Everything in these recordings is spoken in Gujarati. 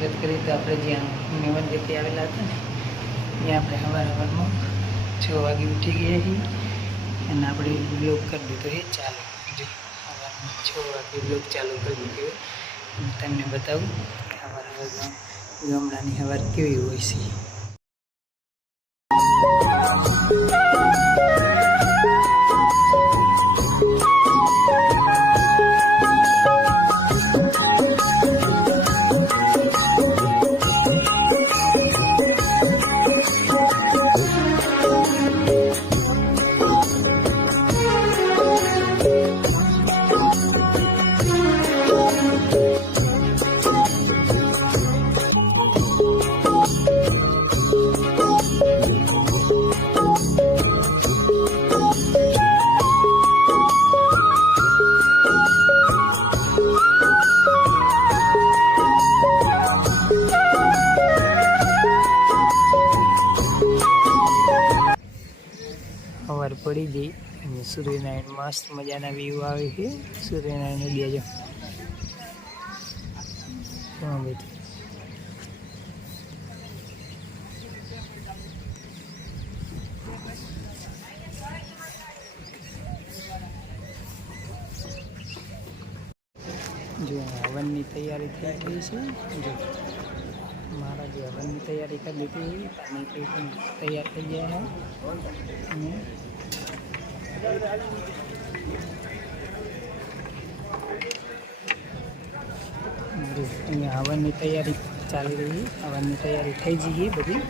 મહેમાનની કરીએ કરી તો આપણે જ્યાં મેવન જતી આવેલા હતા ને, ત્યાં આપણે સવાર સવારમાં છ વાગે ઉઠી ગયા છીએ અને આપણે બ્લોગ કરી દીધો એ ચાલુ, જો છ વાગે બ્લોગ ચાલુ કરી દીધો તમને બતાવું સવાર સવારમાં ગામડાની સવાર કેવી હોય છે. પડી જઈ અને સૂર્યનારાયણ મસ્ત મજાના વ્યૂ આવે છે. સૂર્યનારાયણ ઉડ્યા જો હા બધું જો હવનની તૈયારી થઈ ગઈ છે. જો મારા જે હવનની તૈયારી કરી દીધી પાણી તૈયાર થઈ ગયા છે. અહીંયા હવનની તૈયારી ચાલી રહી હવનની તૈયારી થઈ જઈએ બધી.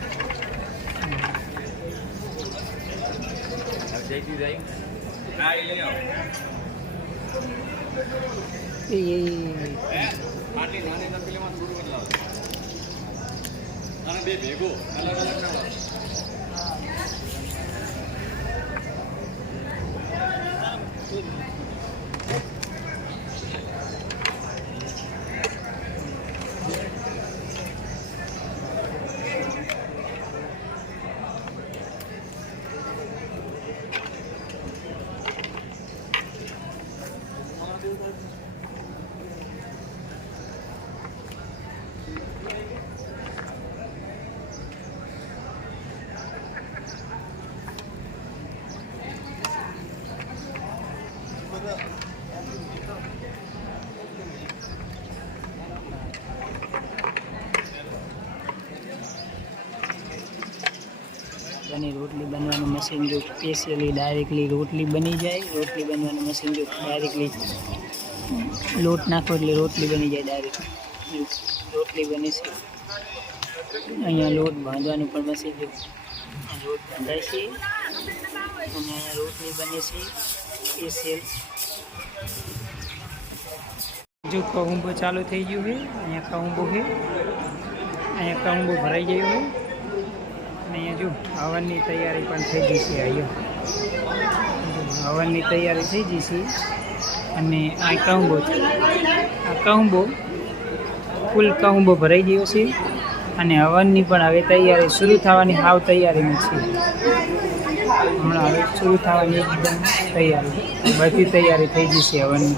એ એ બની રોટલી બનવાનું મશીન જો સ્પેશિયલી ડાયરેક્ટલી રોટલી બની જાય, રોટલી બનવાનું મશીન જો ડાયરેક્ટલી લોટ નાખો એટલે રોટલી બની જાય ડાયરેક્ટ રોટલી બને છે, અહીંયા લોટ બાંધવાનું પણ મશીન જો લોટ બાંધાય છે, અને રોટલી બને છે સ્પેશિયલ જો કહુંબો ચાલુ થઈ ગયું છે, અહીંયા કહુંબો છે, અહીંયા કહુંબો ભરાઈ ગયો છે. અહીંયા જો, હવનની તૈયારી પણ થઈ ગઈ છે અહીંયા હવનની તૈયારી થઈ ગઈ છે અને આ કહુંબો છે. આ કહુંબો ફૂલ કહુંબો ભરાઈ ગયો છે અને હવનની પણ હવે તૈયારી શરૂ થવાની, હાવ તૈયારીમાં છે. હમણાં હવે શરૂ થવાની એકદમ તૈયારી, બધી તૈયારી થઈ ગઈ છે હવનની.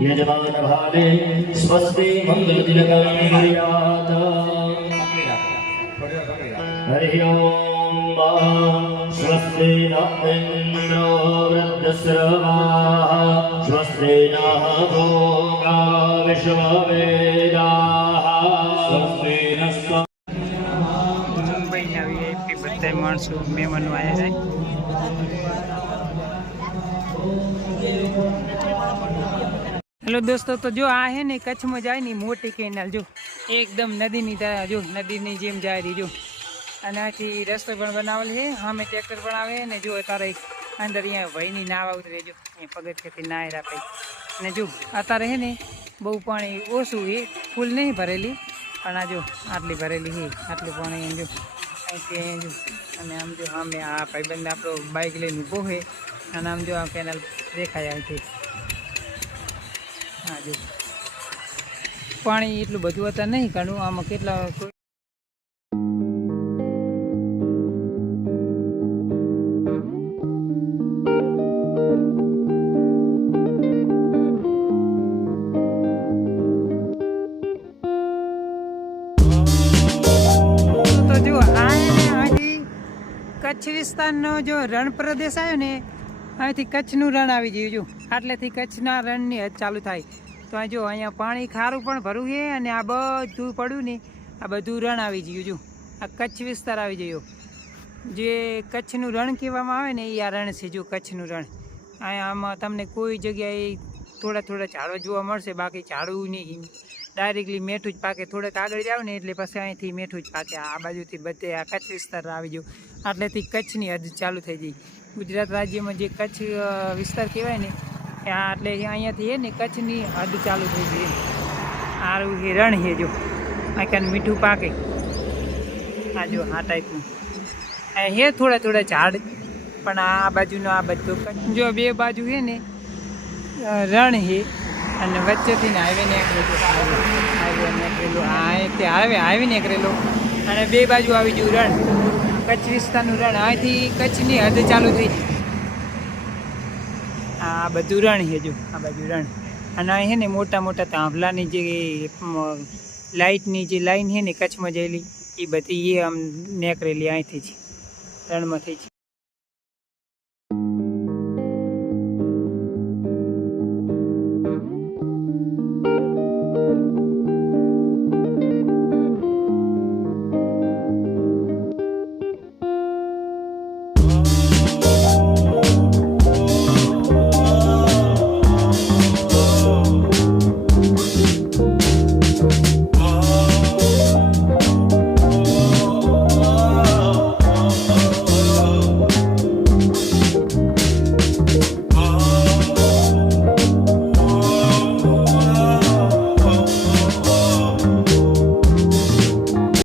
યજમાન ભાવે સ્વસ્તિ મંગલ તિલકાની ક્રિયાત હરિ ઓમ સ્વસ્તિ ન ઇન્દ્રો વૃદ્ધસ્રવાः સ્વસ્તિ નઃ ભોગા વિશ્વવેદાः સ્વસ્તિ નસ્વ મુંબઈના બધા મહેમાનો આવ્યા છે હેલો દોસ્તો, તો જો આ હે ને કચ્છમાં જાય ને મોટી કેનાલ જો. એકદમ નદીની તરફ જો, નદીની જેમ જાય રહી જો. અને આથી રસ્તો પણ બનાવેલ છે હામે ટ્રેક્ટર પણ આવે ને જો અત્યારે અંદર અહીંયા ભયની નાવા ઉતરે જો. અહીંયા પગથિયાથી નાય રાખે અને જો, અત્યારે હે ને બહુ પાણી ઓછું એ ફૂલ નહીં ભરેલી, પણ આ જો આટલી ભરેલી છે આટલું પાણી જો. અહીંથી જો, અને આમ જો હામે આ ભાઈબંધ આપણો બાઇક લઈને ઊભો છે અને આમ જો આ કેનાલ દેખાય અહીંથી. હા પાણી એટલું બધું હતા નહીં કાઢું આમાં કેટલા કચ્છ વિસ્તારનો જો રણ પ્રદેશ આવ્યો ને અહીંથી કચ્છનું રણ આવી ગયું જો આટલેથી કચ્છના રણની હદ ચાલુ થાય. તો આ જો અહીંયા પાણી ખારું પણ ભરવું છે અને આ બધું પડ્યું ને, આ બધું રણ આવી ગયું જો. આ કચ્છ વિસ્તાર આવી ગયો. જે કચ્છનું રણ કહેવામાં આવે ને, એ આ રણ છે જો કચ્છનું રણ. આમાં તમને કોઈ જગ્યાએ થોડા થોડા ઝાડો જોવા મળશે, બાકી ઝાડવું નહીં. ડાયરેક્ટલી મેઠું જ પાકે. થોડેક આગળ જાવ ને, એટલે પછી અહીંથી મેઠું જ પાકે. આ બાજુથી બધે આ કચ્છ વિસ્તાર આવી ગયો. આટલેથી કચ્છની હદ ચાલુ થઈ ગઈ. ગુજરાત રાજ્યમાં જે કચ્છ વિસ્તાર કહેવાય ને એટલે અહીંયાથી એ ને કચ્છની હદ ચાલુ થઈ ગઈ આરું એ રણ છે જો. આ કાન મીઠું પાકે. આ જો આ ટાઈપનું આ હે થોડા થોડા ઝાડ, પણ આ બાજુનો આ બધું. જો બે બાજુ છે ને રણ છે અને વચ્ચેથી ને હાઈવે નીકળેલું. હાઈવે નીકળેલું. અહીંથી હાઈવે હાઈવે નીકળેલો. અને બે બાજુ આવી ગયું રણ. કચ્છ વિસ્તારનું રણ. અહીંથી કચ્છની હદ ચાલુ થઈ ગઈ. આ બધું રણ છે જો, આ બાજુ રણ. અને અહીં છે ને મોટા મોટા તાંભલાની જે લાઇટની જે લાઈન છે ને કચ્છમાં જયેલી એ બધી એ આમ નેકરેલી અહીંથી જ રણમાંથી જ